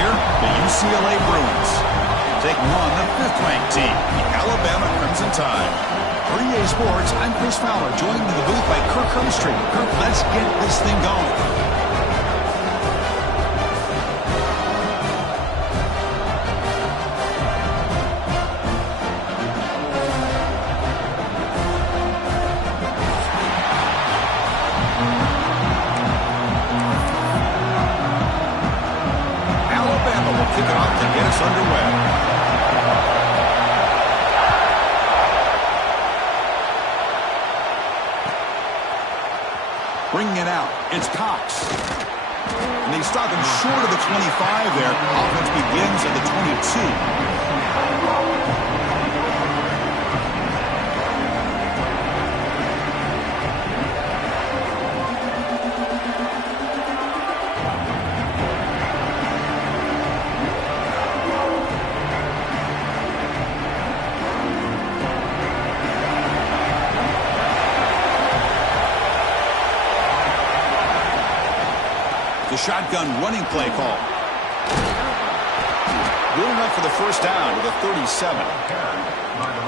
here, the UCLA Bruins. Taking on the 5th-ranked team, the Alabama Crimson Tide. For EA Sports, I'm Chris Fowler, joined in the booth by Kirk Herbstreit. Kirk, let's get this thing going. Kick it off to get us underway. Bringing it out, it's Cox. And they stop him short of the 25 there. Offense begins at the 22. The shotgun running play call. Good enough for the first down with a 37.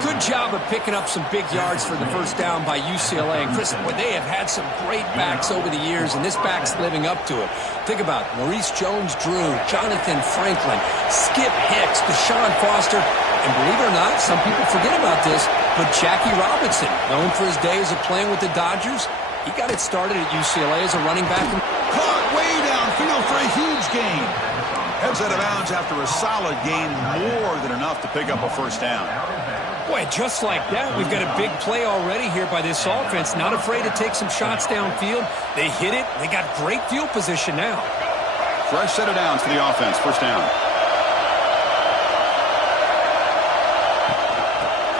Good job of picking up some big yards for the first down by UCLA. And Chris, boy, they have had some great backs over the years, and this back's living up to it. Think about Maurice Jones-Drew, Jonathan Franklin, Skip Hicks, Deshaun Foster, and believe it or not, some people forget about this, but Jackie Robinson, known for his days of playing with the Dodgers, he got it started at UCLA as a running back. Caught way downfield for a huge gain. Heads out of bounds after a solid gain, more than enough to pick up a first down. Boy, just like that, we've got a big play already here by this offense. Not afraid to take some shots downfield. They hit it. They got great field position now. Fresh set of downs for the offense. First down.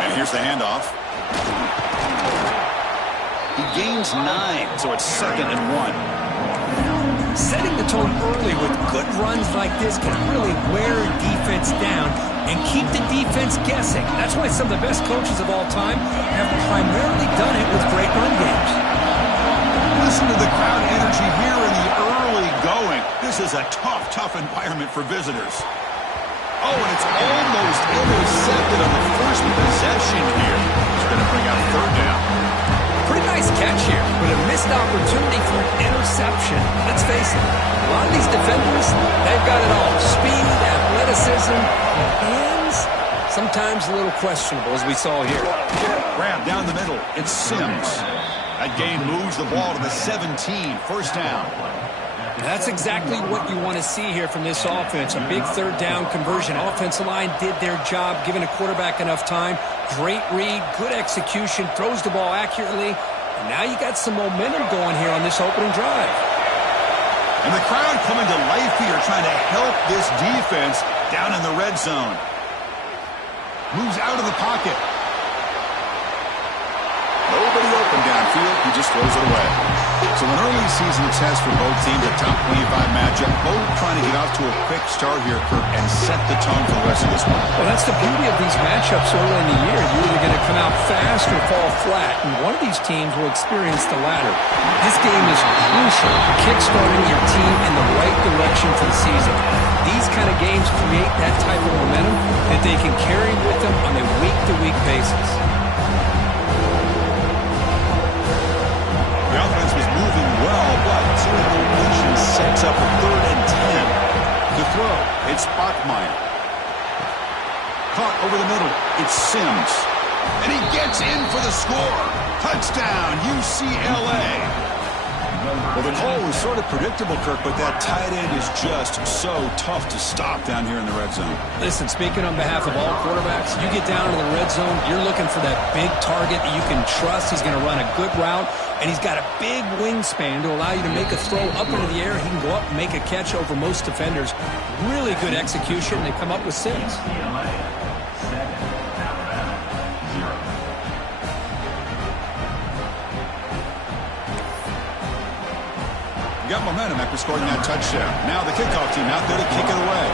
And here's the handoff. He gains 9, so it's 2nd and 1. Setting the tone early with good runs like this can really wear a defense down and keep the defense guessing. That's why some of the best coaches of all time have primarily done it with great run games. Listen to the crowd energy here in the early going. This is a tough environment for visitors. Oh, and it's almost intercepted on the first possession here. It's going to bring out 3rd down. Pretty nice catch here, but a missed opportunity for an interception. Let's face it, a lot of these defenders, they've got it all. Speed, athleticism, hands, sometimes a little questionable, as we saw here. Grab down the middle. It's Sims. That gain moves the ball to the 17. First down. That's exactly what you want to see here from this offense. A big 3rd down conversion. Offensive line did their job, giving a quarterback enough time. Great read, good execution, throws the ball accurately. And now you got some momentum going here on this opening drive. And the crowd coming to life here, trying to help this defense down in the red zone. Moves out of the pocket. Nobody open downfield. He just throws it away. So an early season test for both teams, a top 25 matchup. Both trying to get off to a quick start here, Kirk, and set the tone for the rest of this one. Well, that's the beauty of these matchups early in the year. You're either going to come out fast or fall flat, and one of these teams will experience the latter. This game is crucial, kickstarting your team in the right direction for the season. These kind of games create that type of momentum that they can carry with them on a week-to-week basis. The offense was moving well, but situation sets up a 3rd and 10. To throw, it's Bachmeier. Caught over the middle, it's Sims. And he gets in for the score. Touchdown, UCLA. Well, the call was sort of predictable, Kirk, but that tight end is just so tough to stop down here in the red zone. Listen, speaking on behalf of all quarterbacks, you get down to the red zone, you're looking for that big target that you can trust. He's going to run a good route, and he's got a big wingspan to allow you to make a throw up into the air. He can go up and make a catch over most defenders. Really good execution. They come up with 6. Got momentum after scoring that touchdown. Now the kickoff team out there to kick it away.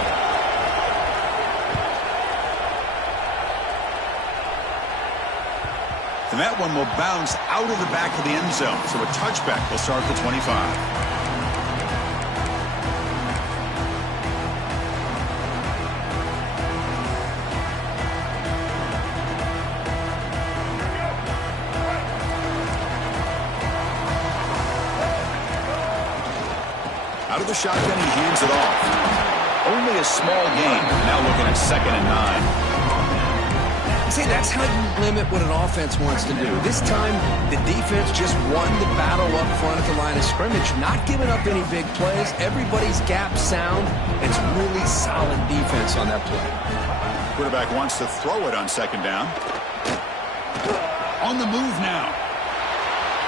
And that one will bounce out of the back of the end zone. So a touchback will start at the 25. the shotgun, he hands it off. Only a small gain. Now looking at 2nd and 9. See, that's how you limit what an offense wants to do. This time, the defense just won the battle up front at the line of scrimmage, not giving up any big plays. Everybody's gap sound. It's really solid defense on that play. Quarterback wants to throw it on 2nd down. On the move now.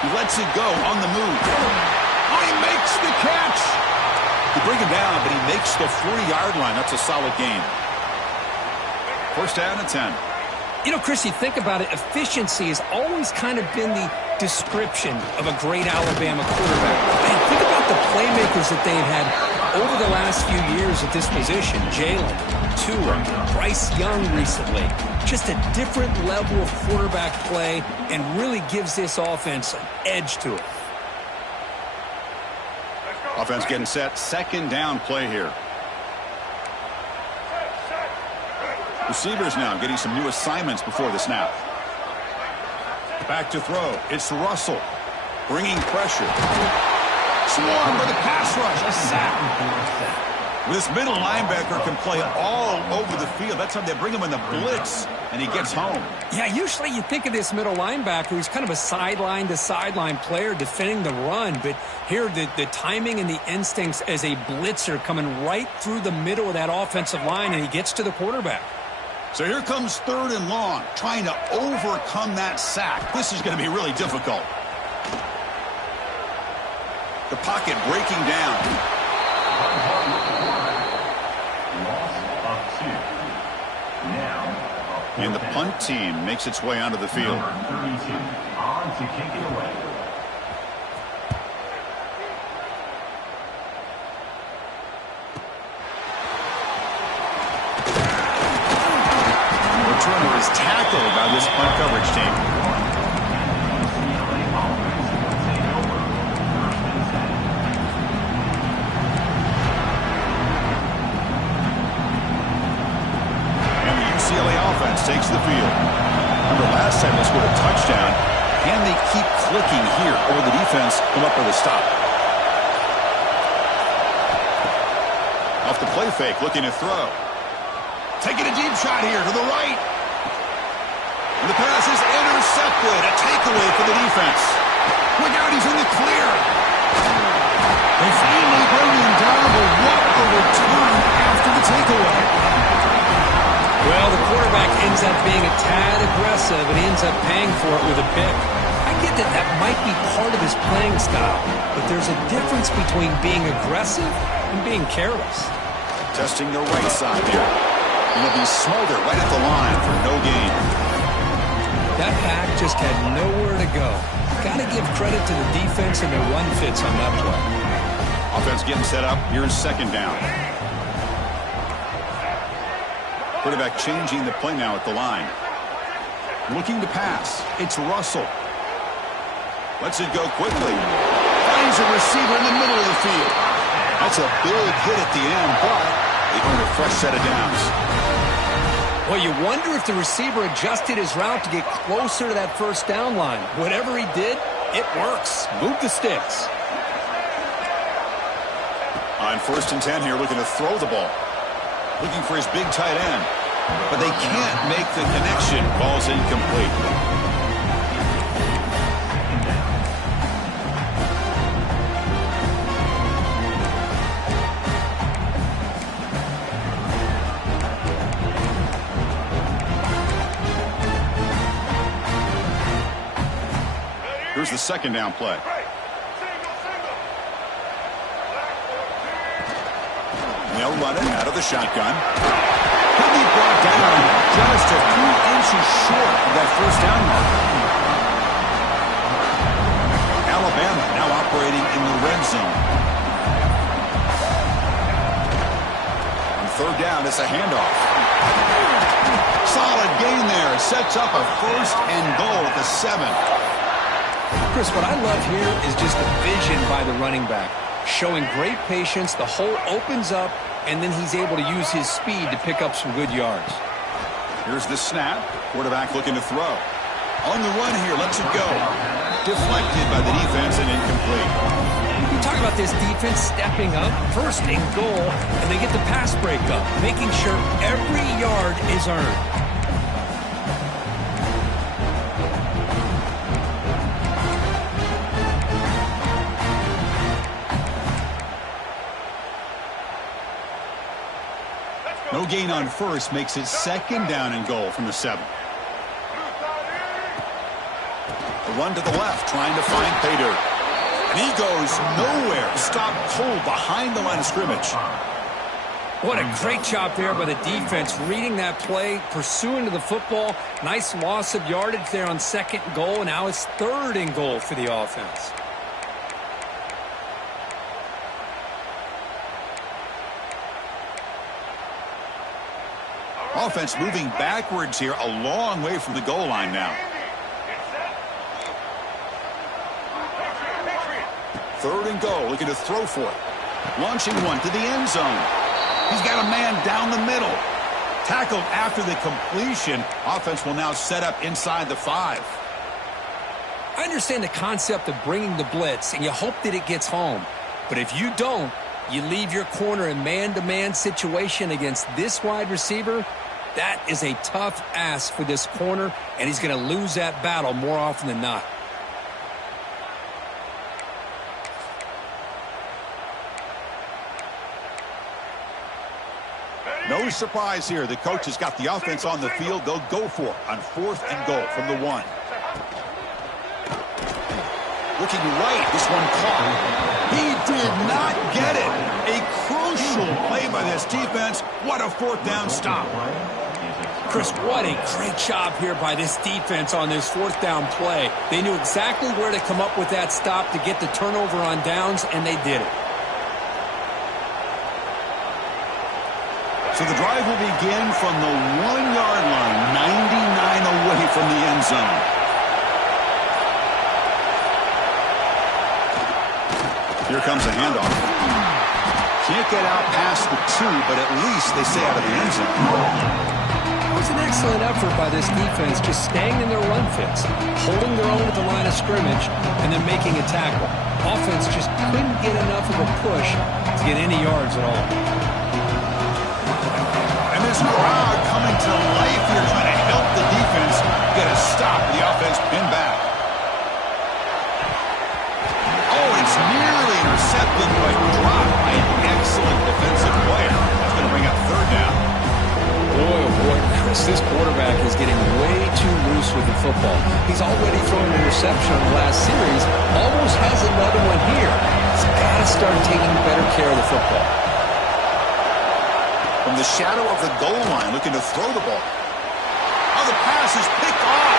He lets it go on the move. Oh, he makes the catch. You bring him down, but he makes the 40-yard line. That's a solid gain. 1st down and 10. You know, Chris, you think about it, efficiency has always kind of been the description of a great Alabama quarterback. And think about the playmakers that they've had over the last few years at this position. Jalen, Tua, Bryce Young recently. Just a different level of quarterback play and really gives this offense an edge to it. Offense getting set. 2nd down play here. Receivers now getting some new assignments before the snap. Back to throw. It's Russell. Bringing pressure. Swarm for the pass rush. A sack. This middle linebacker can play all over the field. That's how they bring him in the blitz, and he gets home. Yeah, usually you think of this middle linebacker who's kind of a sideline-to-sideline player defending the run, but here the timing and the instincts as a blitzer coming right through the middle of that offensive line, and he gets to the quarterback. So here comes 3rd and long, trying to overcome that sack. This is going to be really difficult. The pocket breaking down. And the punt team makes its way onto the field. Number 32 on to kick it away. Returner is tackled by this punt coverage team. UCLA offense takes the field. Remember last time they scored a touchdown. Can they keep clicking here, or will the defense come up with a stop? Off the play fake, looking to throw. Taking a deep shot here to the right. And the pass is intercepted. A takeaway for the defense. Look out, he's in the clear. They finally bring him down, but what a return after the takeaway. Well, the quarterback ends up being a tad aggressive, and he ends up paying for it with a pick. I get that might be part of his playing style, but there's a difference between being aggressive and being careless. Testing the right side here. And he'll be smothered right at the line for no gain. That pack just had nowhere to go. Got to give credit to the defense and their run fits on that play. Offense getting set up. Here's 2nd down. Quarterback changing the play now at the line. Looking to pass. It's Russell. Lets it go quickly. Finds a receiver in the middle of the field. That's a big hit at the end, but they earn a fresh set of downs. Well, you wonder if the receiver adjusted his route to get closer to that 1st down line. Whatever he did, it works. Move the sticks. On 1st and 10 here, looking to throw the ball. Looking for his big tight end. But they can't make the connection. Ball's incomplete. Here's the 2nd down play. They'll run it out of the shotgun. He'll be brought down just a few inches short of that 1st down mark. Alabama now operating in the red zone. On 3rd down, it's a handoff. Solid gain there. Sets up a 1st and goal at the 7. Chris, what I love here is just the vision by the running back. Showing great patience, the hole opens up, and then he's able to use his speed to pick up some good yards. Here's the snap. Quarterback looking to throw. On the run here, lets it go. Deflected by the defense and incomplete. You talk about this defense stepping up, first and goal, and they get the pass breakup, making sure every yard is earned. No gain on first makes it second down and goal from the 7. The run to the left, trying to find pay dirt. And he goes nowhere. Stopped cold behind the line of scrimmage. What a great job there by the defense, reading that play, pursuing to the football. Nice loss of yardage there on second and goal. Now it's third and goal for the offense. Offense moving backwards here, a long way from the goal line now. Third and goal, looking to throw for it. Launching one to the end zone. He's got a man down the middle. Tackled after the completion. Offense will now set up inside the 5. I understand the concept of bringing the blitz, and you hope that it gets home. But if you don't, you leave your corner in man-to-man situation against this wide receiver. That is a tough ask for this corner, and he's going to lose that battle more often than not. No surprise here. The coach has got the offense on the field. They'll go for it on 4th and goal from the 1. Looking right. This one caught. He did not get it. A crucial play by this defense. What a 4th down stop. Chris, what a great job here by this defense on this 4th down play. They knew exactly where to come up with that stop to get the turnover on downs, and they did it. So the drive will begin from the 1-yard line, 99 away from the end zone. Here comes a handoff. Can't get out past the 2, but at least they stay out of the end zone. It was an excellent effort by this defense, just staying in their run fits, holding their own at the line of scrimmage, and then making a tackle. Offense just couldn't get enough of a push to get any yards at all. This crowd coming to life here, trying to help the defense get a stop. The offense pinned back. Oh, it's nearly intercepted, but dropped by an excellent defensive player. That's going to bring up 3rd down. Boy, oh boy, Chris, this quarterback is getting way too loose with the football. He's already thrown an interception in the last series, almost has another one here. He's got to start taking better care of the football. From the shadow of the goal line, looking to throw the ball. Oh, the pass is picked off.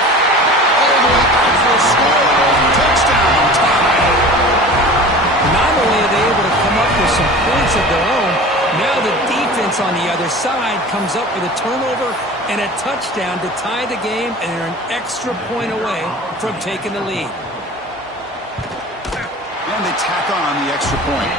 All the way out for a score. Touchdown, tie. Not only are they able to come up with some points of their own, now the defense on the other side comes up with a turnover and a touchdown to tie the game, and they're an extra point away from taking the lead. And they tack on the extra point.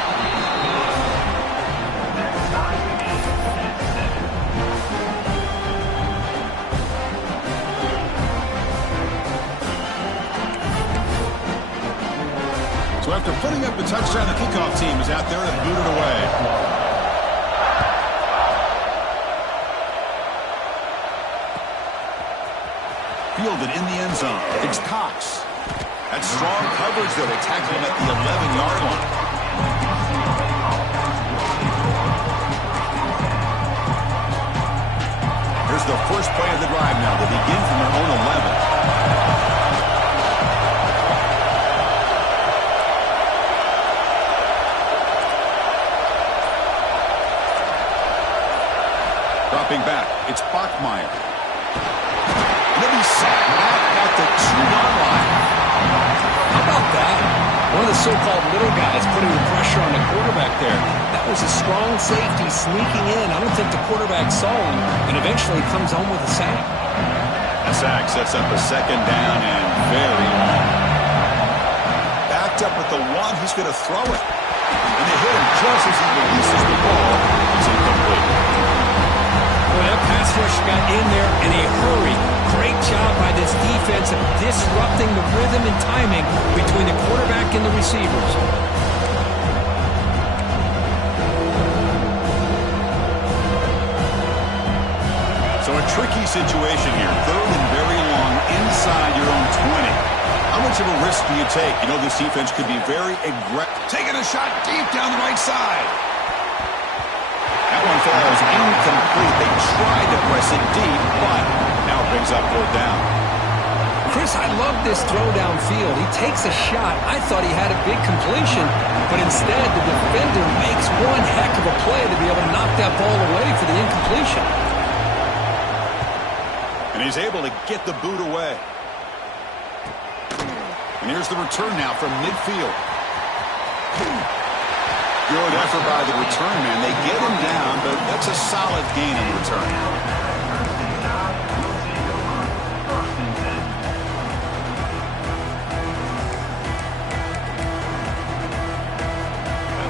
So after putting up a touchdown, the kickoff team is out there to boot it away. Fielded in the end zone. It's Cox. That's strong coverage there. They tackle him at the 11-yard line. Here's the first play of the drive now. They begin from their own 11. Dropping back, it's Bachmeier. He'll be sacked back at the 2-yard line. How about that? One of the so-called little guys putting the pressure on the quarterback there. That was a strong safety sneaking in. I don't think the quarterback saw him, and eventually comes home with a sack. A sack sets up a 2nd down and very long. Backed up at the 1, he's going to throw it. And they hit him just as he releases the ball. It's incomplete. Well, that pass rush got in there in a hurry. Great job by this defense of disrupting the rhythm and timing between the quarterback and the receivers. tricky situation here. Third and very long inside your own 20. How much of a risk do you take? You know this defense could be very aggressive. Taking a shot deep down the right side. That one falls incomplete. They tried to press it deep, but now it brings up fourth down. Chris, I love this throw downfield. He takes a shot. I thought he had a big completion, but instead the defender makes one heck of a play to be able to knock that ball away for the incompletion. And he's able to get the boot away. And here's the return now from midfield. Good effort by the return man. They get him down, but that's a solid gain on the return.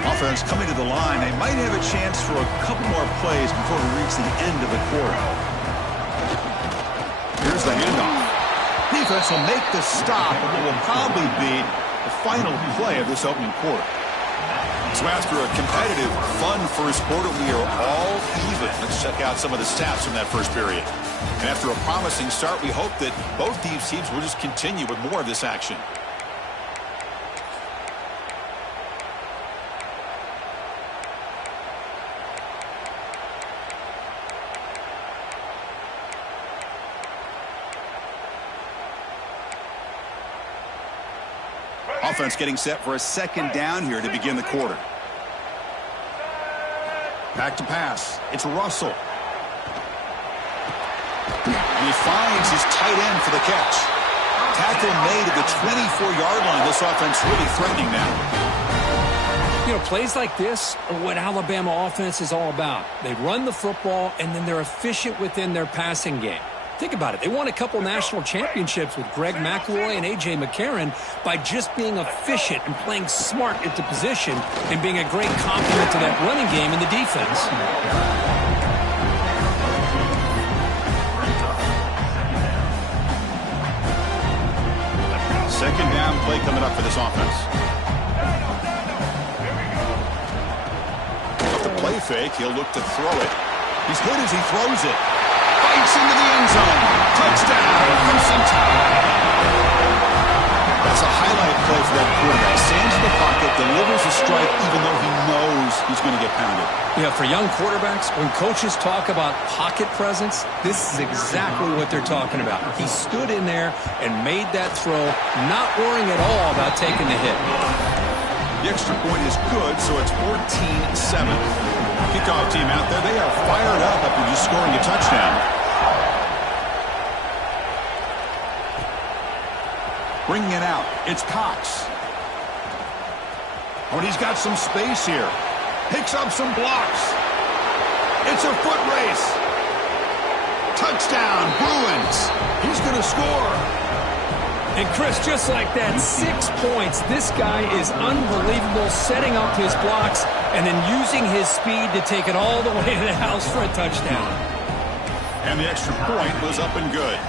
Offense coming to the line. They might have a chance for a couple more plays before we reach the end of the quarter. Here's the handoff. Defense will make the stop, and what will probably be the final play of this opening quarter. So after a competitive, fun first quarter, we are all even. Let's check out some of the stats from that first period. And after a promising start, we hope that both these teams will just continue with more of this action. Offense getting set for a second down here to begin the quarter. Back to pass. It's Russell. And he finds his tight end for the catch. Tackle made at the 24-yard line. This offense really threatening now. You know, plays like this are what Alabama offense is all about. They run the football, and then they're efficient within their passing game. Think about it. They won a couple national championships with Greg McElroy and A.J. McCarron by just being efficient and playing smart into position and being a great complement to that running game in the defense. Second down play coming up for this offense. Off the play fake, he'll look to throw it. He's hit as he throws it. Bites into the end zone. Touchdown, Crimson Tide. That's a highlight play for that quarterback. Stands in the pocket, delivers a strike even though he knows he's going to get pounded. Yeah, for young quarterbacks, when coaches talk about pocket presence, this is exactly what they're talking about. He stood in there and made that throw, not worrying at all about taking the hit. The extra point is good, so it's 14-7. Kickoff team out there, they are fired up after just scoring a touchdown. Bringing it out, it's Cox. Oh, and he's got some space here. Picks up some blocks. It's a foot race. Touchdown, Bruins. He's going to score. And Chris, just like that, 6 points. This guy is unbelievable, setting up his blocks and then using his speed to take it all the way to the house for a touchdown. And the extra point was up and good.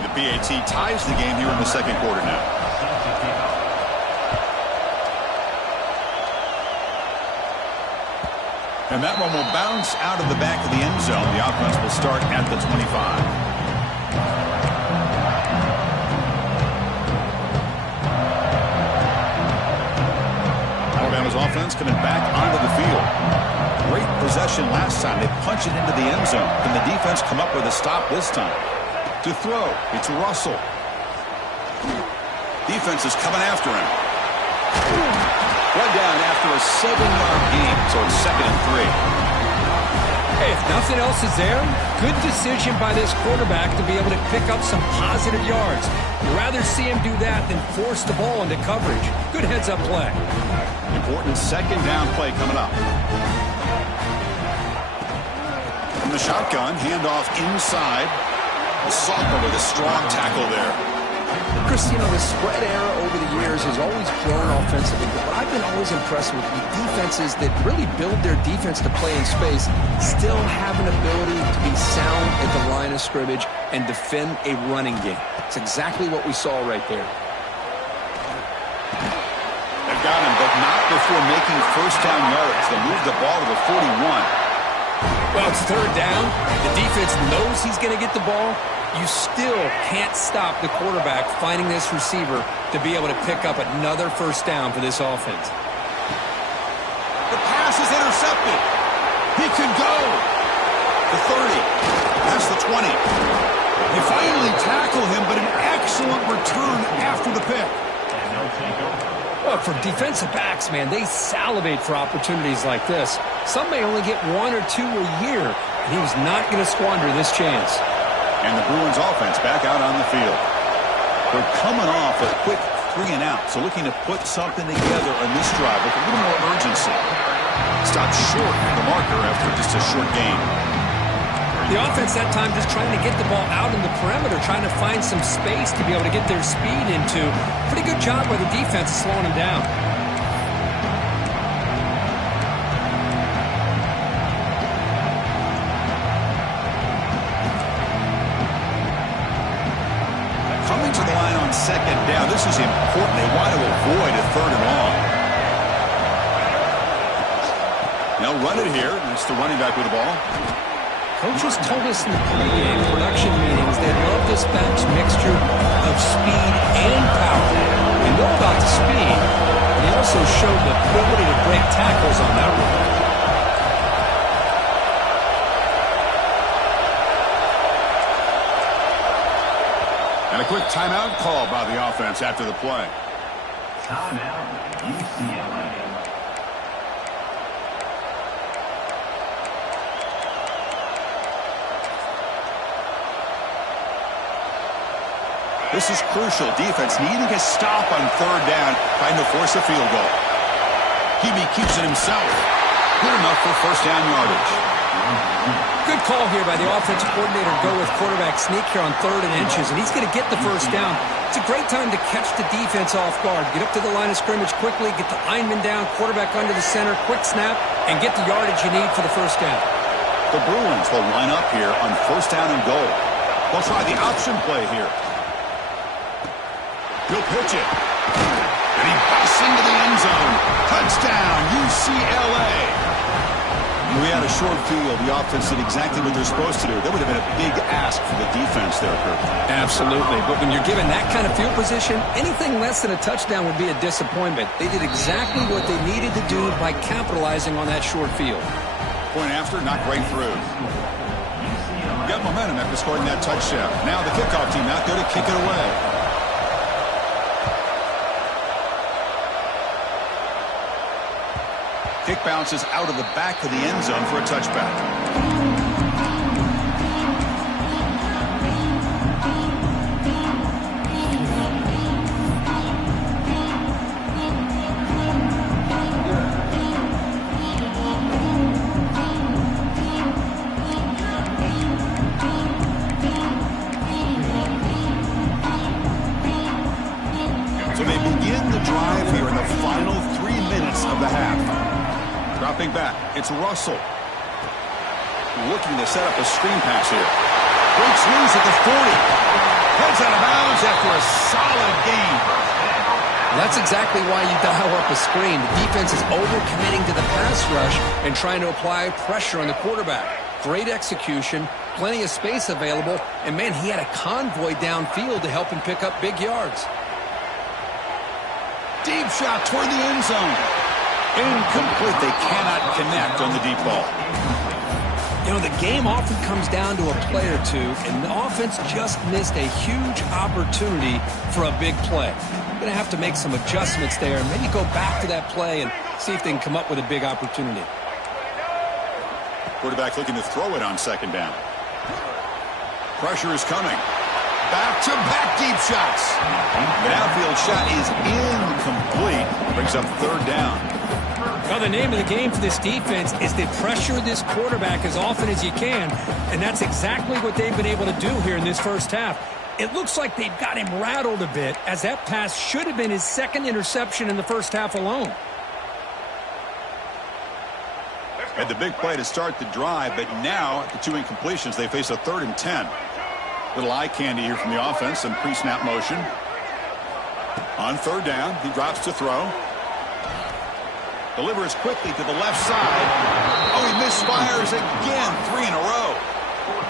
The PAT ties the game here in the second quarter now. And that one will bounce out of the back of the end zone. The offense will start at the 25. Alabama's offense coming back onto the field. Great possession last time. They punch it into the end zone. Can the defense come up with a stop this time? To throw, it's Russell. Defense is coming after him. One down after a 7-yard gain, so it's 2nd and 3. Hey, if nothing else is there, good decision by this quarterback to be able to pick up some positive yards. You'd rather see him do that than force the ball into coverage. Good heads-up play. Important second down play coming up. From the shotgun, handoff inside. The sophomore with a strong tackle there. Chris, you know, the spread era over the years has always grown offensively, but I've been always impressed with the defenses that really build their defense to play in space, still have an ability to be sound at the line of scrimmage and defend a running game. It's exactly what we saw right there. They've got him, but not before making first down yards. They move the ball to the 41. Well, it's third down. The defense knows he's going to get the ball. You still can't stop the quarterback finding this receiver to be able to pick up another first down for this offense. The pass is intercepted. He can go. The 30. That's the 20. They finally tackle him, but an excellent return after the pick. And no takeover. Well, for defensive backs, man, they salivate for opportunities like this. Some may only get one or two a year, and he was not going to squander this chance. And the Bruins offense back out on the field. They're coming off a quick 3 and out, so looking to put something together on this drive with a little more urgency. Stopped short of the marker after just a short game. The offense that time just trying to get the ball out in the perimeter, trying to find some space to be able to get their speed into. Pretty good job by the defense slowing them down. Coming to the line on second down, this is important. They want to avoid a third and long. They'll run it here. It's the running back with the ball. Coaches told us in the pregame production meetings they love this back's mixture of speed and power. They know about the speed, and he also showed the ability to break tackles on that run. And a quick timeout call by the offense after the play. Timeout, UCLA. This is crucial. Defense needing a stop on third down, trying to force a field goal. Hebe keeps it himself. Good enough for first down yardage. Good call here by the offensive coordinator to go with quarterback sneak here on 3rd and inches, and he's going to get the first down. It's a great time to catch the defense off guard. Get up to the line of scrimmage quickly, get the lineman down, quarterback under the center, quick snap, and get the yardage you need for the first down. The Bruins will line up here on first down and goal. They'll try the option play here. He'll pitch it. And he busts into the end zone. Touchdown, UCLA. We had a short field. The offense did exactly what they're supposed to do. That would have been a big ask for the defense there, Kirk. Absolutely. But when you're given that kind of field position, anything less than a touchdown would be a disappointment. They did exactly what they needed to do by capitalizing on that short field. Point after, not great through. Got momentum after scoring that touchdown. Now the kickoff team out there to kick it away. Kick bounces out of the back of the end zone for a touchback. So they begin the drive here in the final 3 minutes of the half. Dropping back, it's Russell. Looking to set up a screen pass here. Breaks loose at the 40. Heads out of bounds after a solid game. That's exactly why you dial up a screen. The defense is overcommitting to the pass rush and trying to apply pressure on the quarterback. Great execution, plenty of space available, and man, he had a convoy downfield to help him pick up big yards. Deep shot toward the end zone. Incomplete. They cannot connect on the deep ball. You know, the game often comes down to a play or two, and the offense just missed a huge opportunity for a big play. Going to have to make some adjustments there and maybe go back to that play and see if they can come up with a big opportunity. Quarterback looking to throw it on second down. Pressure is coming. Back-to-back deep shots. The downfield shot is incomplete. Brings up third down. Well, the name of the game for this defense is to pressure this quarterback as often as you can, and that's exactly what they've been able to do here in this first half. It looks like they've got him rattled a bit, as that pass should have been his second interception in the first half alone. Had the big play to start the drive, but now, at the 2 incompletions, they face a 3rd and 10. Little eye candy here from the offense, some pre-snap motion. On third down, he drops to throw. Delivers quickly to the left side. Oh, he misfires scores again, 3 in a row.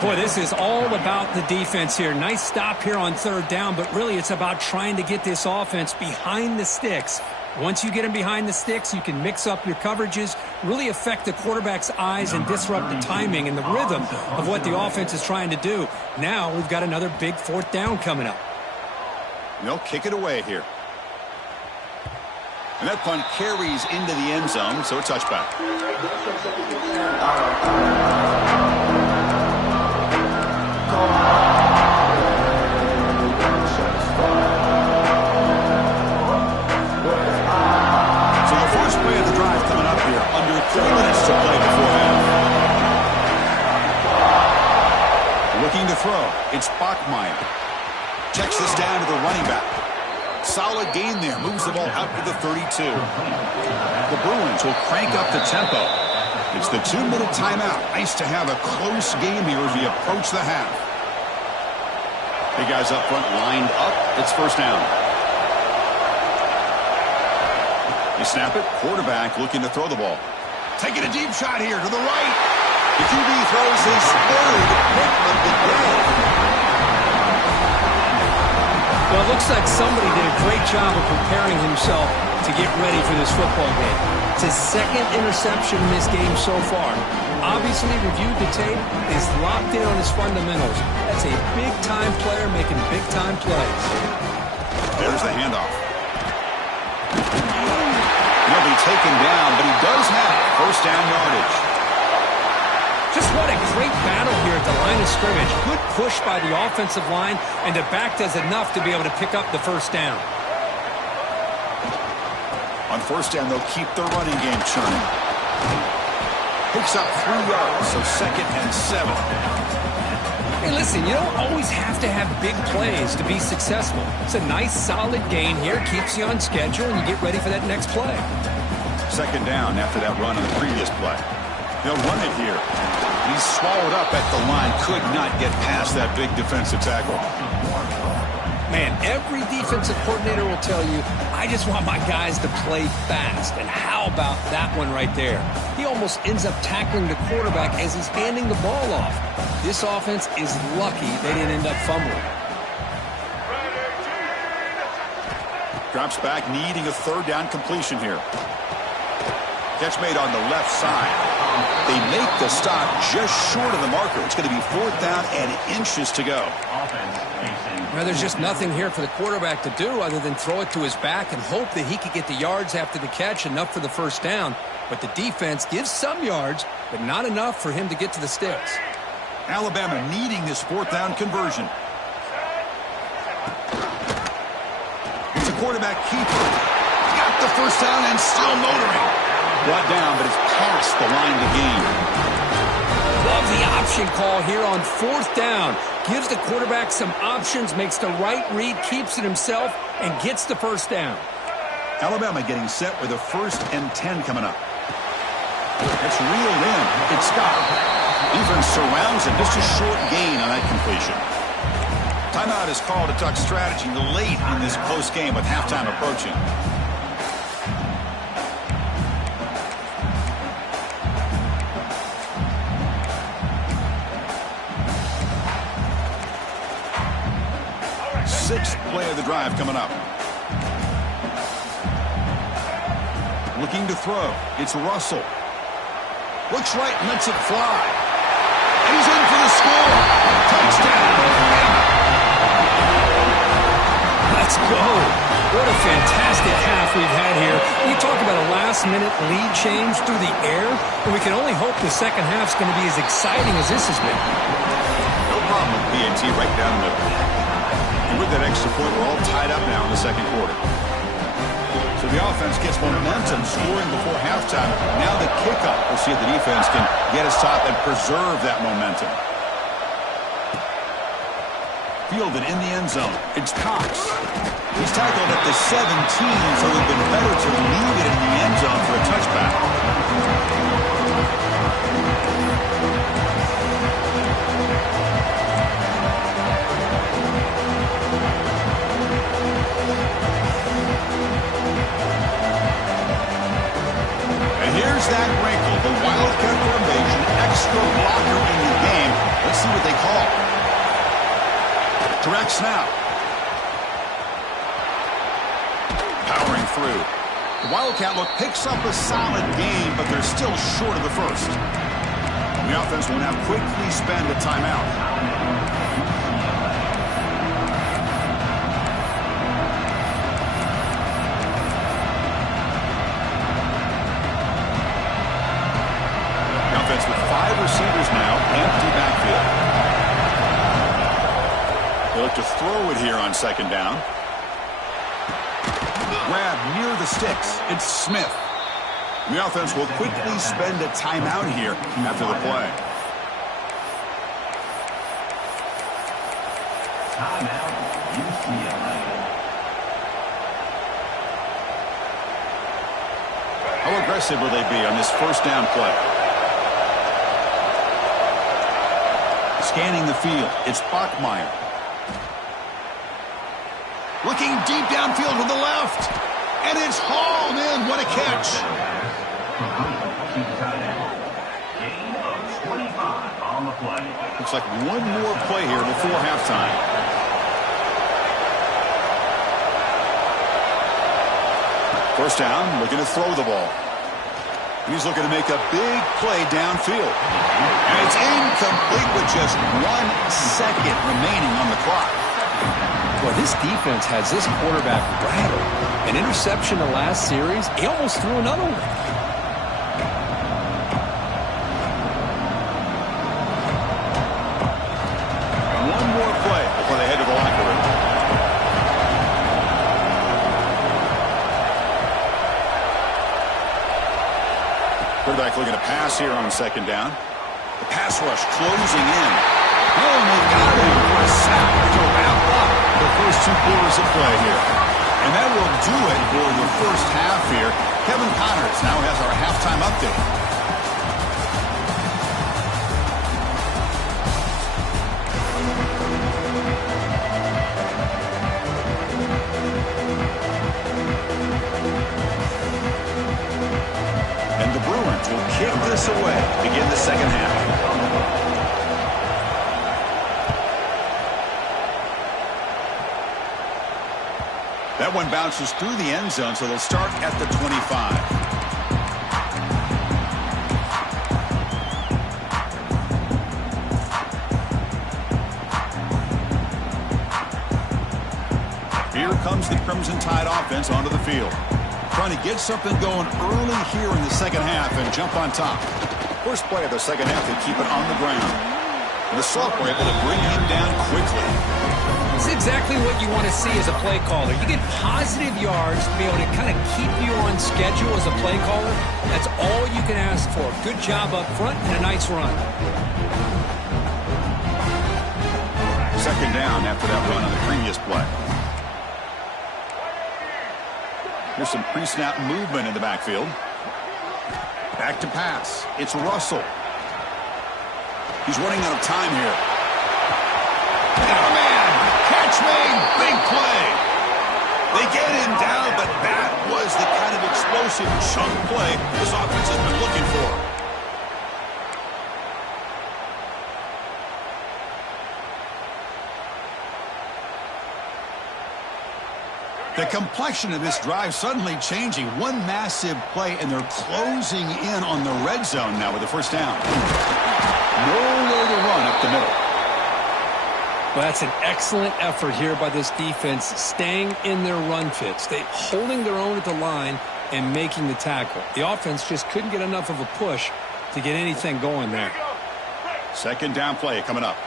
Boy, this is all about the defense here. Nice stop here on third down, but really it's about trying to get this offense behind the sticks. Once you get them behind the sticks, you can mix up your coverages, really affect the quarterback's eyes and disrupt the timing and the rhythm of what the offense is trying to do. Now we've got another big fourth down coming up. They'll kick it away here. And that punt carries into the end zone, so a touchback. So the first play of the drive coming up here. Under 3 minutes to play before half. Looking to throw. It's Bachmeier. Checks this down to the running back. Solid gain there. Moves the ball out to the 32. The Bruins will crank up the tempo. It's the 2-minute timeout. Nice to have a close game here as we approach the half. Big guys up front lined up. It's first down. They snap it. Quarterback looking to throw the ball. Taking a deep shot here to the right. The QB throws his third pick of the day. Well, it looks like somebody did a great job of preparing himself to get ready for this football game. It's his second interception in this game so far. Obviously reviewed the tape, is locked in on his fundamentals. That's a big-time player making big-time plays. There's the handoff. He'll be taken down, but he does have first down yardage. Just what a great battle here at the line of scrimmage. Good push by the offensive line, and the back does enough to be able to pick up the first down. On first down, they'll keep the running game churning. Picks up 3 yards, so 2nd and 7. Hey, listen, you don't always have to have big plays to be successful. It's a nice, solid gain here. Keeps you on schedule, and you get ready for that next play. 2nd down after that run on the previous play. They'll run it here. He's swallowed up at the line. Could not get past that big defensive tackle. Man, every defensive coordinator will tell you, I just want my guys to play fast. And how about that one right there? He almost ends up tackling the quarterback as he's handing the ball off. This offense is lucky they didn't end up fumbling. Drops back, needing a 3rd down completion here. Catch made on the left side. They make the stop just short of the marker. It's going to be 4th down and inches to go. Well, there's just nothing here for the quarterback to do other than throw it to his back and hope that he could get the yards after the catch, enough for the first down. But the defense gives some yards, but not enough for him to get to the sticks. Alabama needing this 4th down conversion. It's a quarterback keeper. Got the first down and still motoring. Brought down, but it's past the line to gain. Love the option call here on 4th down. Gives the quarterback some options, makes the right read, keeps it himself, and gets the first down. Alabama getting set with a 1st and 10 coming up. It's reeled in. It's stopped. Defense surrounds him. Just a short gain on that completion. Timeout is called to talk strategy late in this close game with halftime approaching. Sixth play of the drive coming up. Looking to throw. It's Russell. Looks right and lets it fly. And he's in for the score. Touchdown. Let's go. What a fantastic half we've had here. We talk about a last-minute lead change through the air, and we can only hope the second half's going to be as exciting as this has been. No problem with B&T right down the middle. And with that extra point, we're all tied up now in the second quarter. So the offense gets momentum, scoring before halftime. Now the kickoff. We'll see if the defense can get a stop and preserve that momentum. Fielded in the end zone. It's Cox. He's tackled at the 17, so it would have been better to leave it in the end zone for a touchback. Here's that wrinkle. The Wildcat formation, extra quarterback snap. Powering through. The Wildcat look picks up a solid game, but they're still short of the first. The offense will now quickly spend a timeout. The offense with 5 receivers now, empty backfield. They look to throw it here on second down. Grab near the sticks. It's Smith. The offense will quickly spend a timeout here after the play. Timeout, UCLA. How aggressive will they be on this first down play? Scanning the field, it's Bachmeier. Looking deep downfield to the left. And it's hauled in. What a catch. Gain of 25 on the play. Looks like one more play here before halftime. First down, looking to throw the ball. He's looking to make a big play downfield. And it's incomplete with just 1 second remaining on the clock. Well, this defense has this quarterback rattled. An interception the last series, he almost threw another one. And one more play before they head to the locker room. Quarterback looking to pass here on second down. The pass rush closing in. Oh, and they got him for a sack to wrap up the first 2 quarters of play here. And that will do it for the first half here. Kevin Connors now has our halftime update. And the Bruins will kick this away to begin the second half. That one bounces through the end zone, so they'll start at the 25. Here comes the Crimson Tide offense onto the field. Trying to get something going early here in the second half and jump on top. First play of the second half, they keep it on the ground. And the sophomore able to bring him down quickly. It's exactly what you want to see as a play caller. You get positive yards to be able to kind of keep you on schedule as a play caller. That's all you can ask for. Good job up front and a nice run. Second down after that run on the previous play. Here's some pre-snap movement in the backfield. Back to pass. It's Russell. He's running out of time here. Oh, man! Catch made! Big play! They get him down, but that was the kind of explosive chunk play this offense has been looking for. The complexion of this drive suddenly changing. One massive play, and they're closing in on the red zone now with the first down. Nowhere to run up the middle. Well, that's an excellent effort here by this defense, staying in their run fits. They holding their own at the line and making the tackle. The offense just couldn't get enough of a push to get anything going there. Second down play coming up.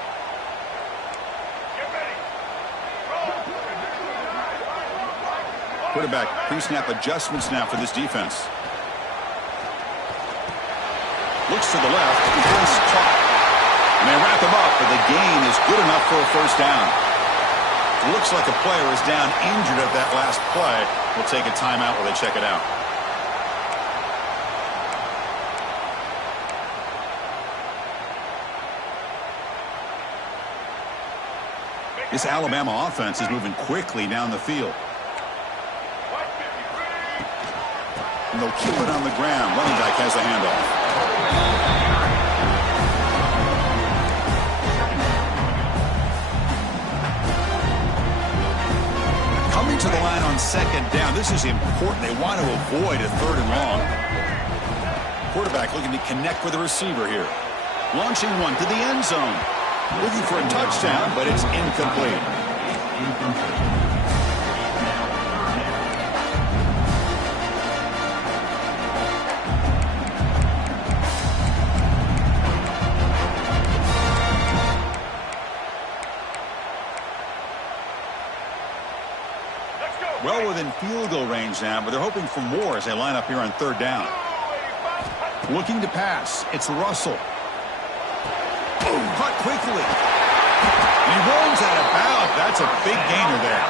Quarterback pre-snap adjustments now for this defense. Looks to the left. It's caught. And they wrap him up, but the gain is good enough for a first down. It looks like a player is down injured at that last play. We'll take a timeout while they check it out. This Alabama offense is moving quickly down the field. And they'll keep it on the ground. Running back has the handoff. second down. This is important. They want to avoid a third and long. Quarterback looking to connect with the receiver here. Launching one to the end zone. Looking for a touchdown, but it's incomplete. Well within field goal range now, but they're hoping for more as they line up here on third down. Looking to pass. It's Russell. Oh, caught quickly. And he rolls out of bounds. That's a big gainer there.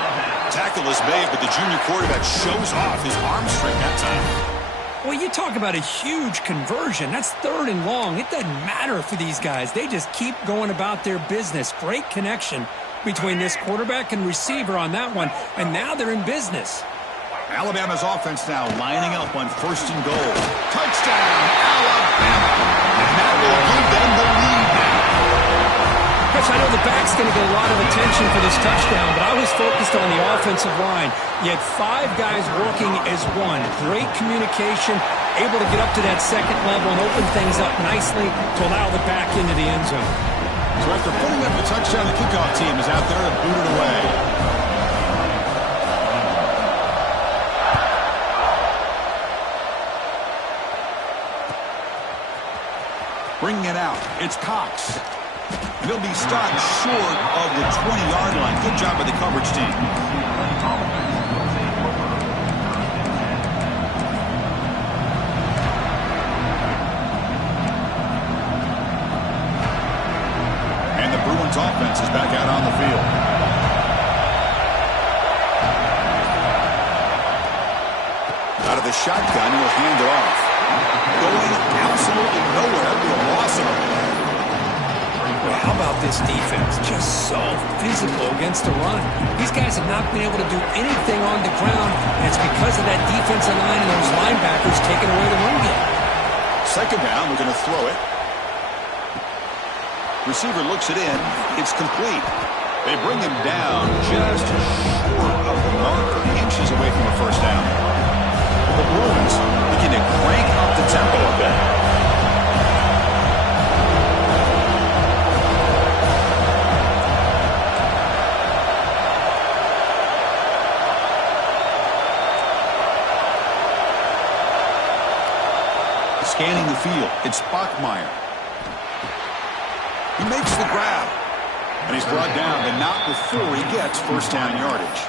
Tackle is made, but the junior quarterback shows off his arm strength that time. Well, you talk about a huge conversion. That's third and long. It doesn't matter for these guys. They just keep going about their business. Great connection between this quarterback and receiver on that one, and now they're in business. Alabama's offense now lining up on first and goal. Touchdown, Alabama. And that will give them the lead now. Chris, I know the back's going to get a lot of attention for this touchdown, but I was focused on the offensive line. You had 5 guys working as one. Great communication, able to get up to that second level and open things up nicely to allow the back into the end zone. So after putting up the touchdown, the kickoff team is out there to boot it away. Bringing it out, it's Cox. And he'll be stopped short of the 20-yard line. Good job by the coverage team. And the Bruins offense is back out on the field. Out of the shotgun, he'll hand it off. Going absolutely nowhere to a loss of it. Well, how about this defense? Just so physical against the run. These guys have not been able to do anything on the ground, and it's because of that defensive line and those linebackers taking away the run game. Second down, we're going to throw it. Receiver looks it in. It's complete. They bring him down just short of the marker, inches away from a first down. The Bruins looking to crank up the tempo a bit. Scanning the field, it's Bachmeier. He makes the grab, and he's brought down, but not before he gets first down yardage.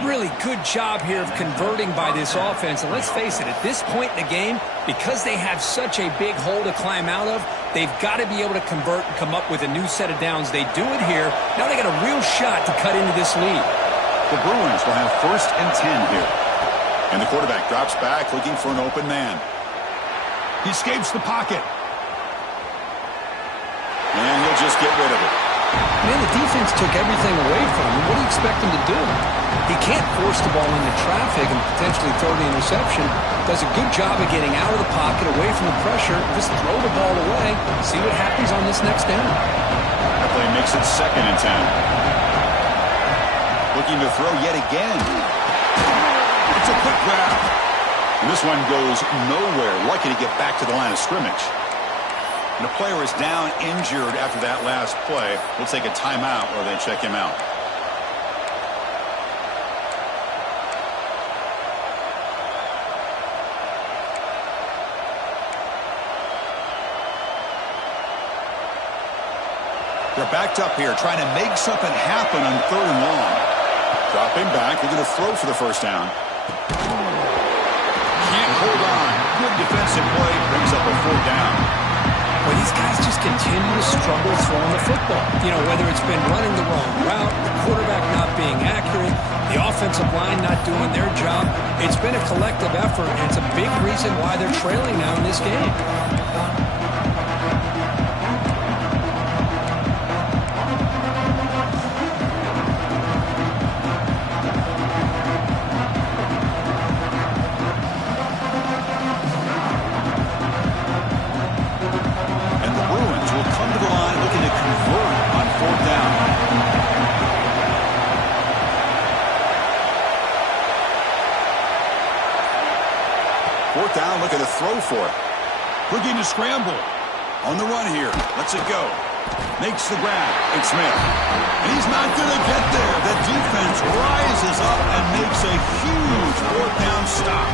Really good job here of converting by this offense. And let's face it, at this point in the game, because they have such a big hole to climb out of, they've got to be able to convert and come up with a new set of downs. They do it here. Now they got a real shot to cut into this lead. The Bruins will have first and 10 here. And the quarterback drops back looking for an open man. He escapes the pocket. And he'll just get rid of it. Man, the defense took everything away from him. What do you expect him to do? He can't force the ball into traffic and potentially throw the interception. Does a good job of getting out of the pocket, away from the pressure. Just throw the ball away. See what happens on this next down. That play makes it second and 10. Looking to throw yet again. It's a quick grab. And this one goes nowhere. Lucky to get back to the line of scrimmage. And the player is down injured after that last play. We'll take a timeout or they check him out. They're backed up here trying to make something happen on third and long. Dropping back. They're going to throw for the first down. Can't hold on. Good defensive play. Brings up a fourth down. Well, these guys just continue to struggle throwing the football. You know, whether it's been running the wrong route, the quarterback not being accurate, the offensive line not doing their job. It's been a collective effort, and it's a big reason why they're trailing now in this game. for it. Looking to scramble. On the run here. Lets it go. Makes the grab. It's Smith. And he's not going to get there. The defense rises up and makes a huge fourth down stop.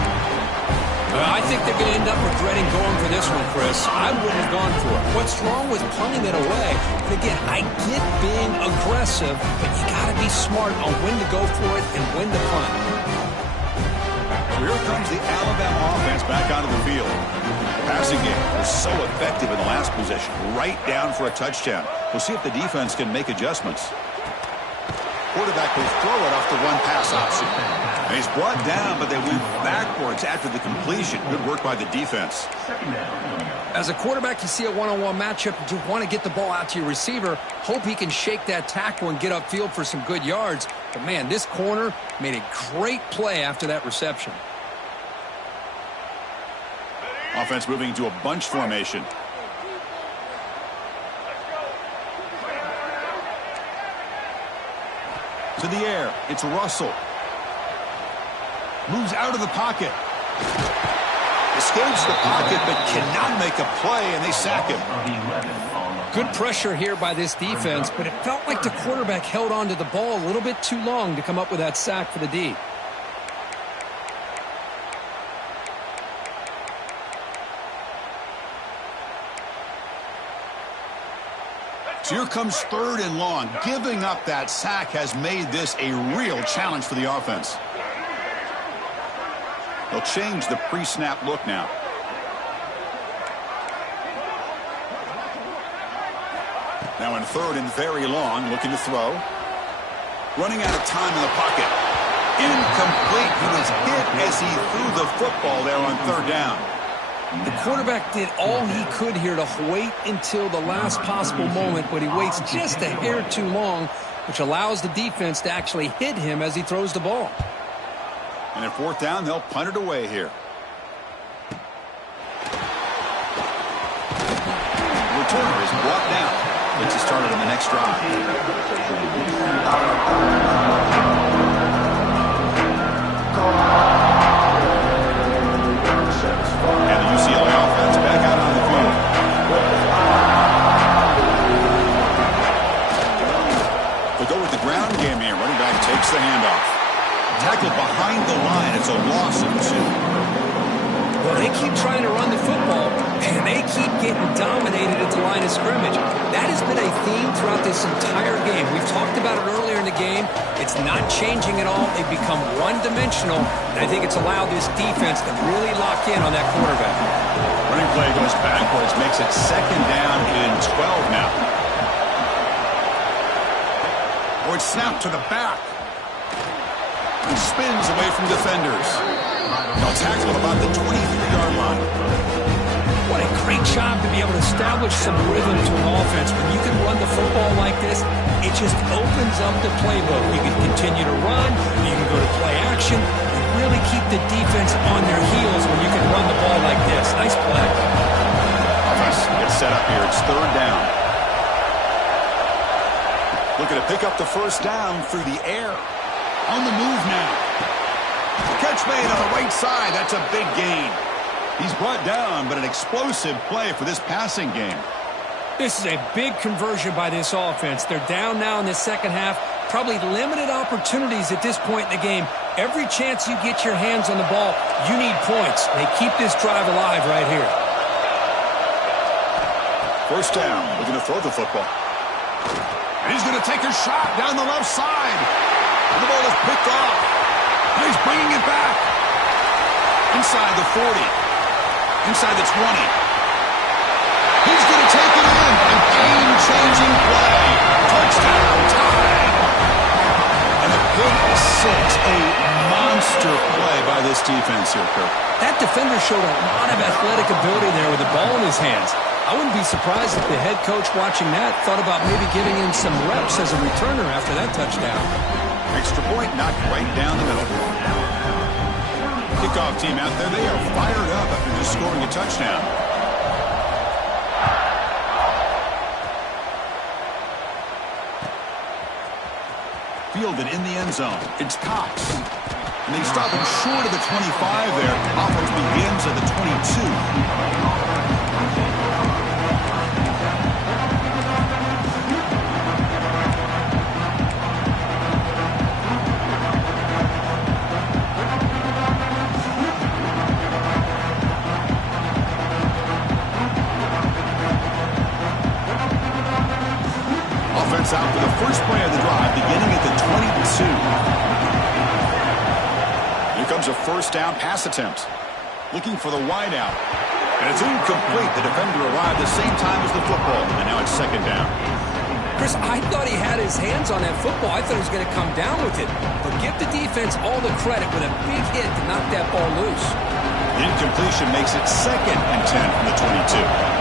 I think they're going to end up regretting going for this one, Chris. I wouldn't have gone for it. What's wrong with punting it away? And again, I get being aggressive, but you got to be smart on when to go for it and when to punt. So here comes the Alabama offense back onto the field. The passing game was so effective in the last possession, right down for a touchdown. We'll see if the defense can make adjustments. Quarterback will throw it off the run-pass option. And he's brought down, but they went backwards after the completion. Good work by the defense. As a quarterback, you see a one-on-one matchup, you want to get the ball out to your receiver, hope he can shake that tackle and get upfield for some good yards. But, man, this corner made a great play after that reception. Offense moving into a bunch formation. To the air. It's Russell. Moves out of the pocket. Escapes the pocket but cannot make a play, and they sack him. Good pressure here by this defense, but it felt like the quarterback held on to the ball a little bit too long to come up with that sack for the D. So here comes 3rd and long. Giving up that sack has made this a real challenge for the offense. They'll change the pre-snap look now. Now in 3rd and very long, looking to throw. Running out of time in the pocket. Incomplete. He was hit as he threw the football there on 3rd down. The quarterback did all he could here to wait until the last possible moment, but he waits just a hair too long, which allows the defense to actually hit him as he throws the ball. And at 4th down, they'll punt it away here. The returner is brought down. Gets it started on the next drive. And the UCLA offense back out on the field. They go with the ground game here. Running back takes the handoff. Tackled behind the line. It's a loss of 2. Well, they keep trying to run the football, and they keep getting dominated at the line of scrimmage. That has been a theme throughout this entire game. We've talked about it earlier in the game. It's not changing at all. They've become one-dimensional, and I think it's allowed this defense to really lock in on that quarterback. Running play goes backwards, makes it 2nd down and 12 now. Or it's snapped to the back. He spins away from defenders. They'll tackle him about the 23-yard line. What a great job to be able to establish some rhythm to an offense. When you can run the football like this, it just opens up the playbook. You can continue to run. You can go to play action. You really keep the defense on their heels when you can run the ball like this. Nice play. Offense gets set up here. It's 3rd down. Looking to pick up the 1st down through the air. On the move now. Catch made on the right side. That's a big gain. He's brought down, but an explosive play for this passing game. This is a big conversion by this offense. They're down now in the second half. Probably limited opportunities at this point in the game. Every chance you get your hands on the ball, you need points. They keep this drive alive right here. 1st down. Looking to throw the football. And he's going to take a shot down the left side. And the ball is picked off. And he's bringing it back. Inside the 40. Inside the 20. He's going to take it in. A game-changing play. Touchdown time. And a pick 6. A monster play by this defense here, Kirk. That defender showed a lot of athletic ability there with the ball in his hands. I wouldn't be surprised if the head coach watching that thought about maybe giving him some reps as a returner after that touchdown. Extra point knocked right down the middle. Kickoff team out there, they are fired up after just scoring a touchdown. Fielded in the end zone. It's Cox. And they stop him short of the 25 there. Offense begins at the 22. Offense out for the first play of the drive, beginning at the 22. Here comes a first down pass attempt. Looking for the wide out. And it's incomplete. The defender arrived the same time as the football. And now it's second down. Chris, I thought he had his hands on that football. I thought he was going to come down with it. But give the defense all the credit with a big hit to knock that ball loose. The incompletion makes it 2nd and 10 from the 22.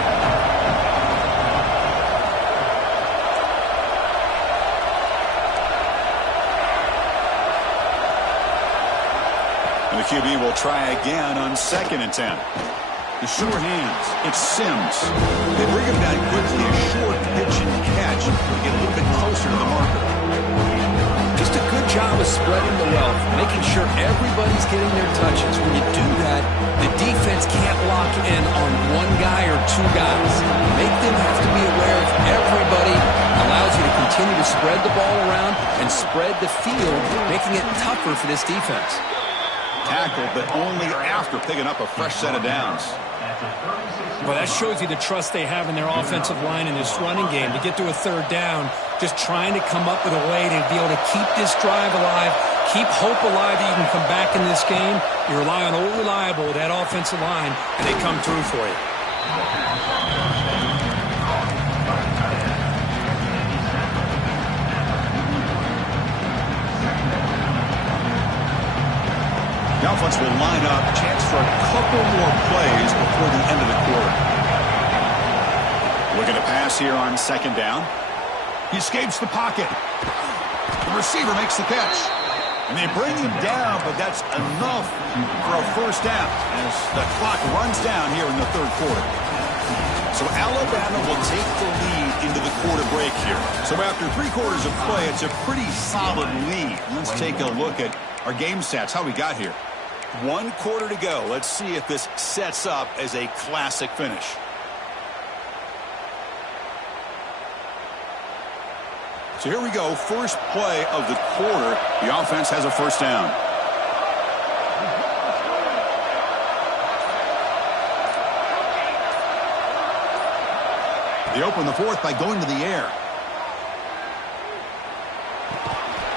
The QB will try again on 2nd and 10. The sure hands. It's Sims. They bring him down quickly. A short pitch and catch to get a little bit closer to the marker. Just a good job of spreading the wealth, making sure everybody's getting their touches. When you do that, the defense can't lock in on one guy or two guys. Make them have to be aware of everybody. Allows you to continue to spread the ball around and spread the field, making it tougher for this defense. Tackled, but only after picking up a fresh set of downs. Well, that shows you the trust they have in their offensive line in this running game. To get to a third down, just trying to come up with a way to be able to keep this drive alive, keep hope alive that you can come back in this game. You rely on old reliable, that offensive line, and they come through for you. The offense will line up. Chance for a couple more plays before the end of the quarter. Looking to pass here on 2nd down. He escapes the pocket. The receiver makes the catch. And they bring him down, but that's enough for a first down as the clock runs down here in the 3rd quarter. So Alabama will take the lead into the quarter break here. So after 3 quarters of play, it's a pretty solid lead. Let's take a look at our game stats, how we got here. 1 quarter to go. Let's see if this sets up as a classic finish. So here we go. First play of the quarter. The offense has a first down. They open the 4th by going to the air.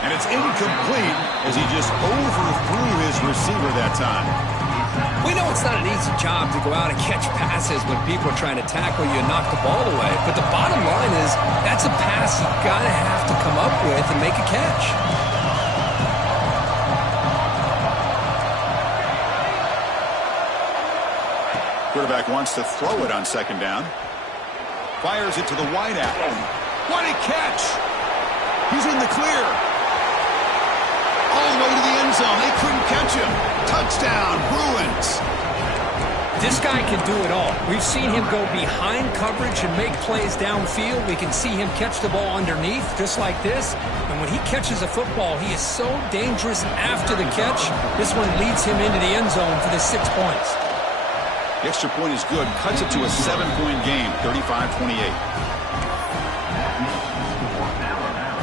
And it's incomplete as he just overthrew his receiver that time. We know it's not an easy job to go out and catch passes when people are trying to tackle you and knock the ball away. But the bottom line is that's a pass you've got to have to come up with and make a catch. Quarterback wants to throw it on 2nd down. Fires it to the wide out. What a catch! He's in the clear. All the way to the end zone. They couldn't catch him. Touchdown, Bruins. This guy can do it all. We've seen him go behind coverage and make plays downfield. We can see him catch the ball underneath, just like this. And when he catches a football, he is so dangerous after the catch. This one leads him into the end zone for the 6 points. The extra point is good. Cuts it to a 7-point game, 35-28.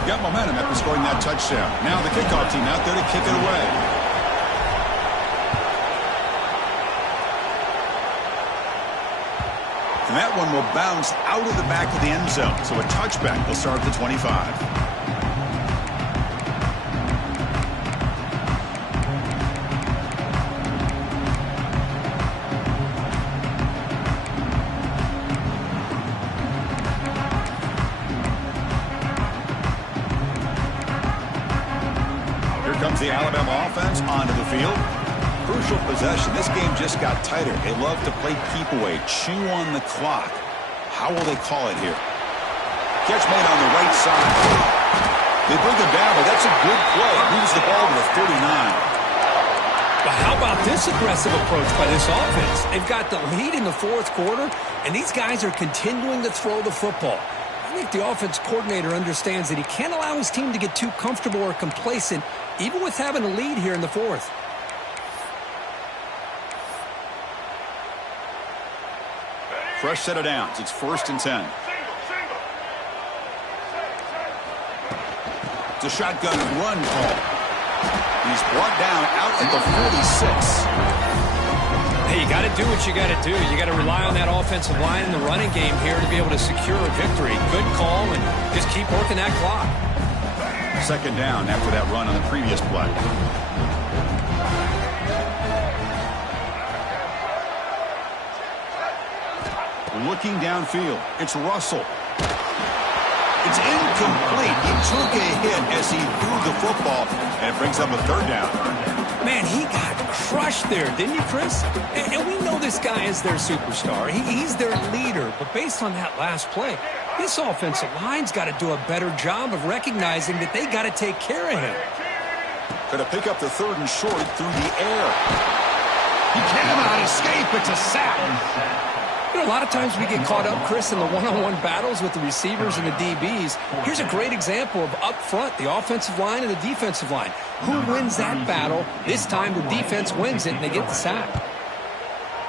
Got momentum after scoring that touchdown. Now the kickoff team out there to kick it away. And that one will bounce out of the back of the end zone. So a touchback will start at the 25. The Alabama offense onto the field. Crucial possession. This game just got tighter. They love to play keep away, chew on the clock. How will they call it here? Catch made on the right side. They bring him down, but that's a good play. Moves the ball to the 39. But how about this aggressive approach by this offense? They've got the lead in the 4th quarter, and these guys are continuing to throw the football. I think the offense coordinator understands that he can't allow his team to get too comfortable or complacent, even with having a lead here in the fourth. Fresh set of downs. It's 1st and 10. It's a shotgun run call. He's brought down out at the 46. Hey, you got to do what you got to do. You got to rely on that offensive line in the running game here to be able to secure a victory. Good call, and just keep working that clock. 2nd down after that run on the previous play. Looking downfield. It's Russell. It's incomplete. He took a hit as he threw the football, and it brings up a 3rd down. Man, he got crushed there, didn't he, Chris? And we know this guy is their superstar. He's their leader. But based on that last play, this offensive line's got to do a better job of recognizing that they got to take care of him. Going to pick up the 3rd and short through the air. He cannot escape. It's a sack. You know, a lot of times we get caught up, Chris, in the one-on-one battles with the receivers and the DBs. Here's a great example of up front, the offensive line and the defensive line. Who wins that battle? This time the defense wins it, and they get the sack.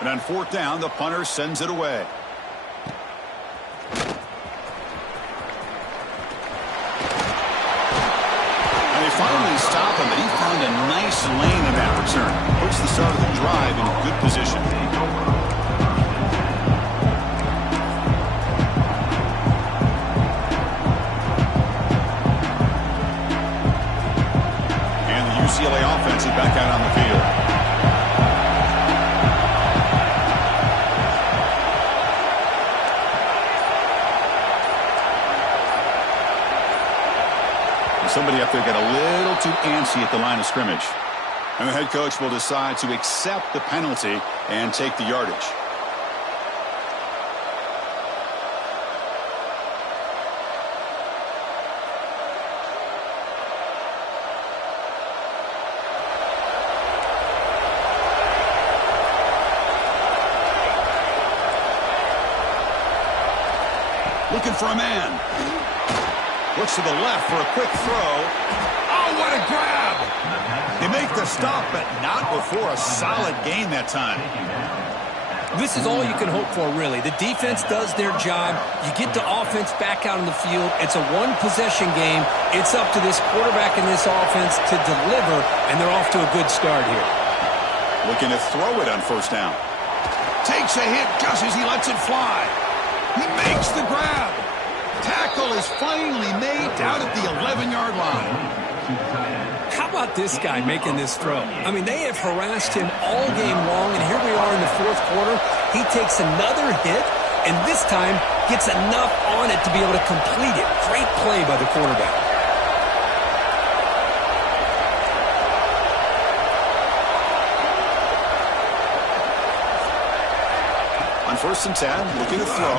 And on 4th down, the punter sends it away. And they finally stop him, and he found a nice lane in that return. Puts the start of the drive in good position. UCLA offense is back out on the field. And somebody up there got a little too antsy at the line of scrimmage. And the head coach will decide to accept the penalty and take the yardage. Looking for a man. Looks to the left for a quick throw. Oh, what a grab! They make the stop, but not before a solid gain that time. This is all you can hope for, really. The defense does their job. You get the offense back out on the field. It's a one-possession game. It's up to this quarterback and this offense to deliver, and they're off to a good start here. Looking to throw it on 1st down. Takes a hit just as he lets it fly. He makes the grab. Tackle is finally made down at the 11-yard line. How about this guy making this throw? I mean, they have harassed him all game long, and here we are in the 4th quarter. He takes another hit, and this time gets enough on it to be able to complete it. Great play by the quarterback. On 1st and 10, looking to throw.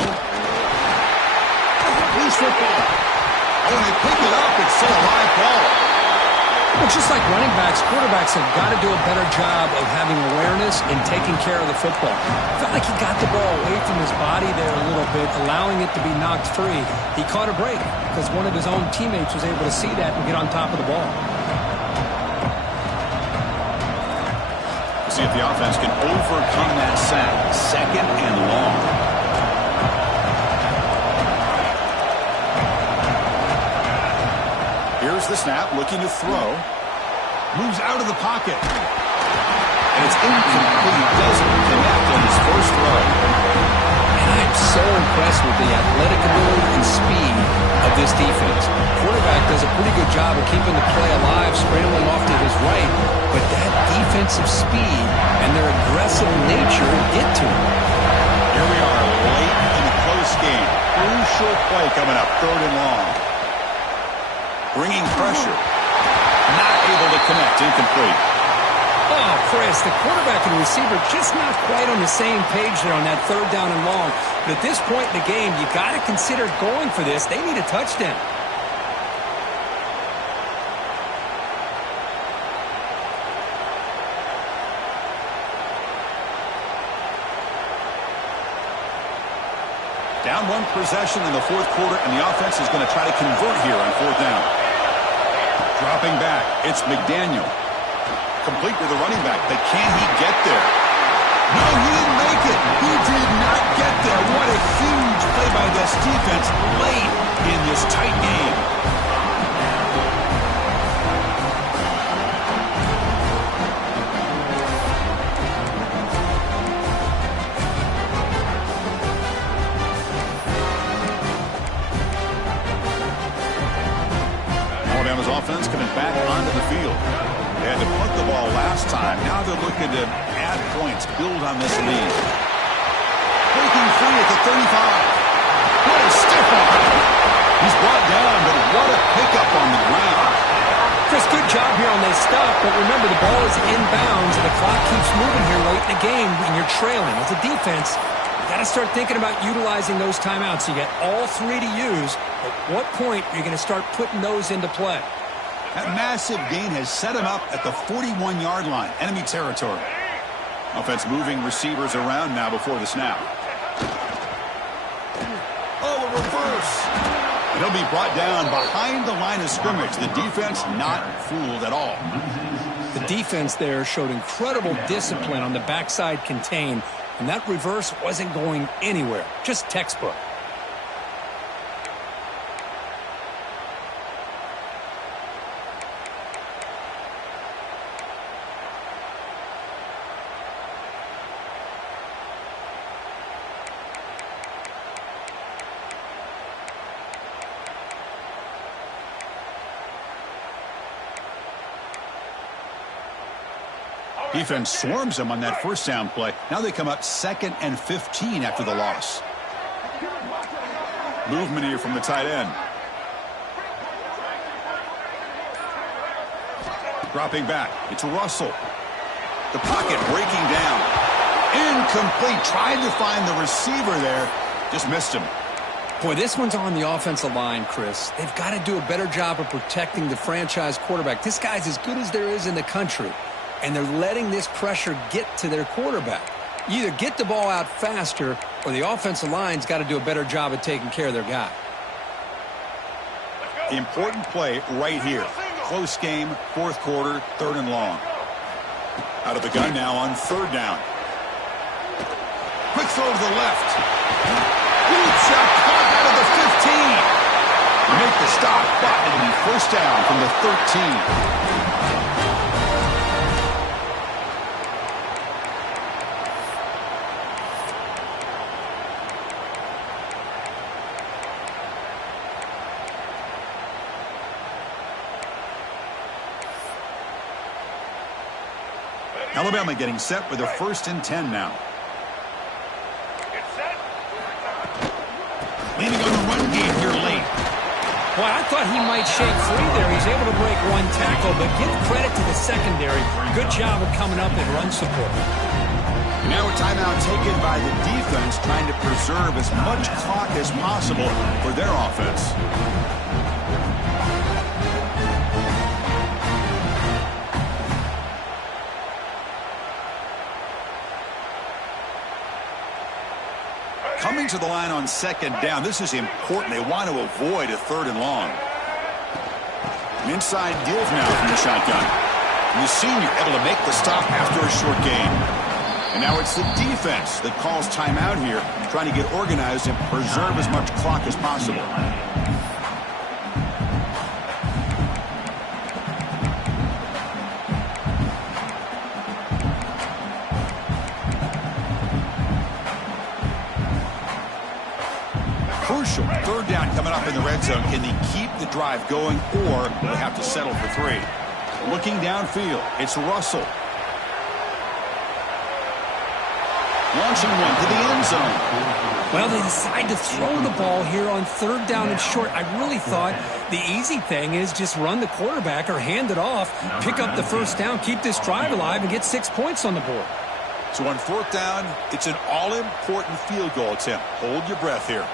Loose football. Oh, and they pick it up. It's still a live ball. Well, just like running backs, quarterbacks have got to do a better job of having awareness and taking care of the football. Felt like he got the ball away from his body there a little bit, allowing it to be knocked free. He caught a break because one of his own teammates was able to see that and get on top of the ball. We'll see if the offense can overcome that sack. 2nd and long. Here's the snap, looking to throw. Moves out of the pocket. And it's incomplete. Doesn't connect on his first throw. And I'm so impressed with the athletic ability and speed of this defense. Quarterback does a pretty good job of keeping the play alive, scrambling off to his right. But that defensive speed and their aggressive nature get to him. Here we are late in the close game. Crucial play coming up, 3rd and long. Bringing pressure. Not able to connect. Incomplete. Oh, Chris, the quarterback and receiver just not quite on the same page there on that 3rd down and long. But at this point in the game, you got to consider going for this. They need a touchdown. Down Down one possession in the fourth quarter, and the offense is going to try to convert here on fourth down. Dropping back, it's McDaniel. Complete with the running back, but can he get there? No, he didn't make it. He did not get there. What a huge play by this defense late in this tight game. Alabama's offense coming back onto the field. They had to punt the ball last time. Now they're looking to add points, build on this lead. Breaking free at the 35. What a stiff arm. He's brought down, but what a pickup on the ground. Chris, good job here on this stop, but remember the ball is inbounds and the clock keeps moving here late in the game when you're trailing. As a defense, you got to start thinking about utilizing those timeouts. You got all three to use. At what point are you going to start putting those into play? That massive gain has set him up at the 41-yard line, enemy territory. Offense moving receivers around now before the snap. Oh, a reverse. And he'll be brought down behind the line of scrimmage. The defense not fooled at all. The defense there showed incredible discipline on the backside contain, and that reverse wasn't going anywhere. Just textbook. Defense swarms them on that first down play. Now they come up 2nd and 15 after the loss. Movement here from the tight end. Dropping back. It's Russell. The pocket breaking down. Incomplete. Tried to find the receiver there. Just missed him. Boy, this one's on the offensive line, Chris. They've got to do a better job of protecting the franchise quarterback. This guy's as good as there is in the country, and they're letting this pressure get to their quarterback. You either get the ball out faster, or the offensive line's got to do a better job of taking care of their guy. Important play right here. Close game, fourth quarter, 3rd and long. Out of the gun now on 3rd down. Quick throw to the left. Huge shot caught out of the 15. Make the stop, but it'll be first down from the 13. Alabama getting set with a 1st and 10 now. Leaning on the run game here late. Well, I thought he might shake free there. He's able to break one tackle, but give credit to the secondary. Good job of coming up and run support. Now a timeout taken by the defense, trying to preserve as much clock as possible for their offense. Coming to the line on 2nd down. This is important. They want to avoid a 3rd and long. An inside give now from the shotgun. And the senior able to make the stop after a short gain. And now it's the defense that calls timeout here, trying to get organized and preserve as much clock as possible. Crucial 3rd down coming up in the red zone. Can they keep the drive going, or will they have to settle for 3? Looking downfield, it's Russell. Launching one to the end zone. Well, they decide to throw the ball here on 3rd down and short. I really thought the easy thing is just run the quarterback or hand it off, pick up the 1st down, keep this drive alive, and get 6 points on the board. So on 4th down, it's an all-important field goal attempt. Hold your breath here.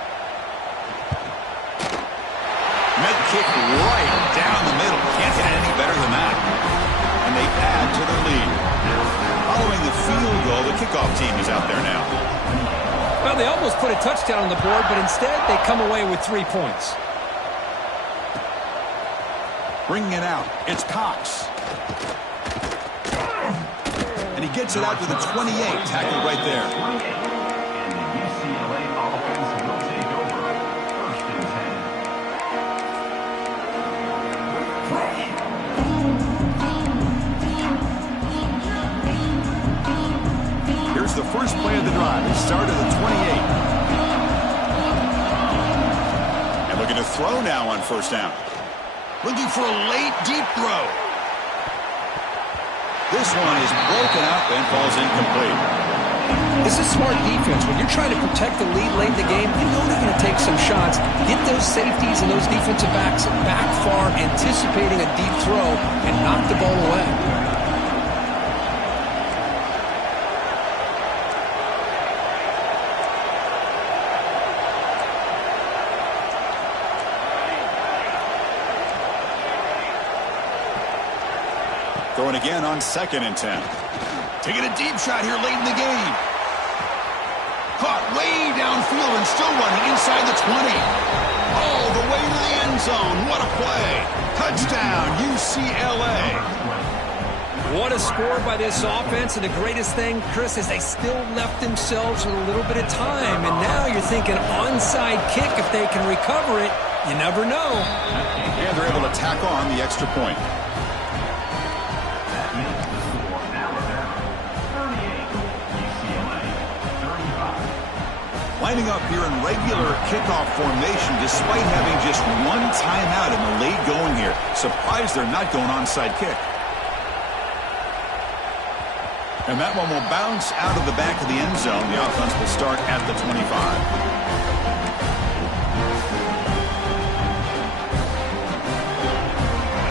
Med kick right down the middle. Can't hit it any better than that. And they add to their lead. Following the field goal, the kickoff team is out there now. Well, they almost put a touchdown on the board, but instead they come away with 3 points. Bringing it out, it's Cox. And he gets it out to the 28, tackled right there. And the UCLA offense will take over. 1st and 10. Here's the first play of the drive. It started at the 28. And looking to throw now on 1st down. Looking for a late, deep throw. This one is broken up and falls incomplete. This is smart defense. When you're trying to protect the lead late in the game, you know they're going to take some shots. Get those safeties and those defensive backs back far, anticipating a deep throw, and knock the ball away. Throwing again on 2nd and 10. Taking a deep shot here late in the game. Caught way downfield and still running inside the 20. All the way to the end zone. What a play. Touchdown, UCLA. What a score by this offense. And the greatest thing, Chris, is they still left themselves with a little bit of time. And now you're thinking onside kick. If they can recover it, you never know. And they're able to tack on the extra point. Lining up here in regular kickoff formation despite having just one timeout in the late going here. Surprised they're not going onside kick. And that one will bounce out of the back of the end zone. The offense will start at the 25.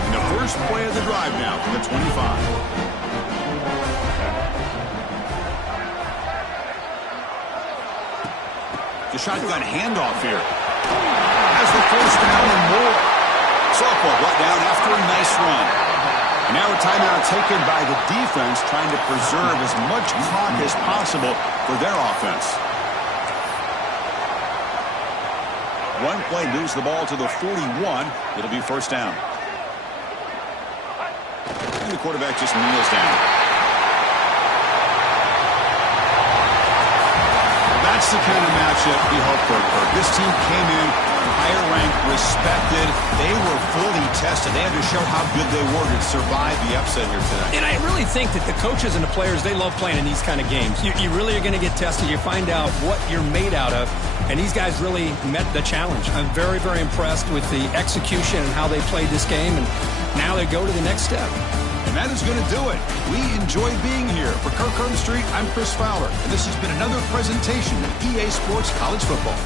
And the first play of the drive now from the 25. The shotgun handoff here. Has the 1st down and more. Softball brought down after a nice run. And now a timeout taken by the defense, trying to preserve as much clock as possible for their offense. One play moves the ball to the 41. It'll be 1st down. And the quarterback just kneels down. That's the kind of matchup we hope for. This team came in higher ranked, respected. They were fully tested. They had to show how good they were to survive the upset here today. And I really think that the coaches and the players, they love playing in these kind of games. You really are going to get tested. You find out what you're made out of. And these guys really met the challenge. I'm very, very impressed with the execution and how they played this game. And now they go to the next step. And that is going to do it. We enjoy being here. For Kirk Street, I'm Chris Fowler. And this has been another presentation of EA Sports College Football.